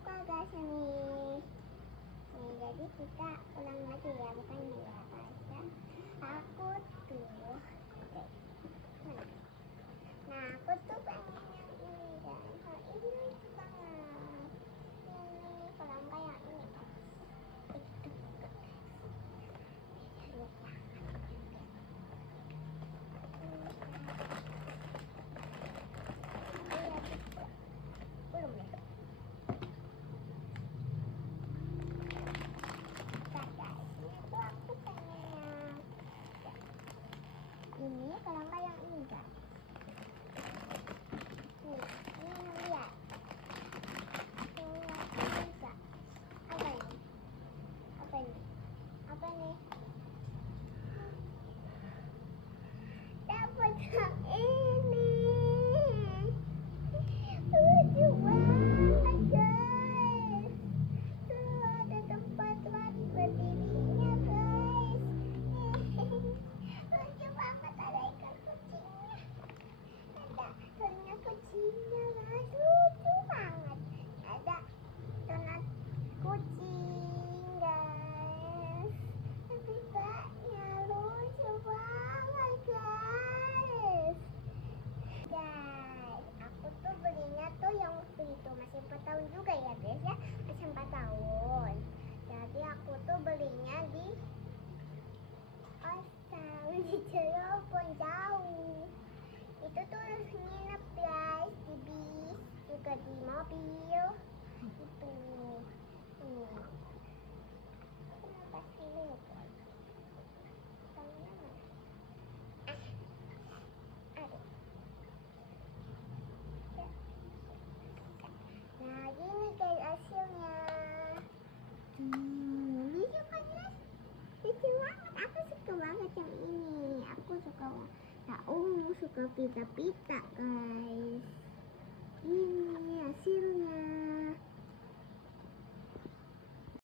suka guys nih. Nih jadi kita ulang lagi ya, bukan ya guys ya. Aku tuh oke. Nah aku tuh pengen yang ini guys. Nah, ini banget. Ini kolam kayak ini guys. Lihat ya. Belum ya. Bentar guys, ini tuh aku pengen yang ini kalau nggak yang ini guys. Nih, ini lihat. Tuh, ini guys. Apa ini? Apa ini? Apa ini? Dapat yang ini. Lucu banget guys. Tuh ada tempat buat berdirinya guys. Lucu banget, ada ikan kucingnya. Ada telurnya kucingnya guys. Lucu banget. Ada donat kucing guys. Tidaknya lucu banget guys. Guys, aku tuh belinya tuh yang waktu itu masih 4 tahun juga ya guys ya, masih 4 tahun. Jadi aku tuh belinya di Osang, di Cirebon jauh. Itu tuh nginep guys di bis, juga di mobil. Itu ini. Kenapa sih lupa? Tangannya mana? Aduh. Nah gini guys hasilnya. Lucu kan guys? Lucu banget, aku suka banget yang ini. Aku suka banget. Suka pita-pita guys. Ini hasilnya.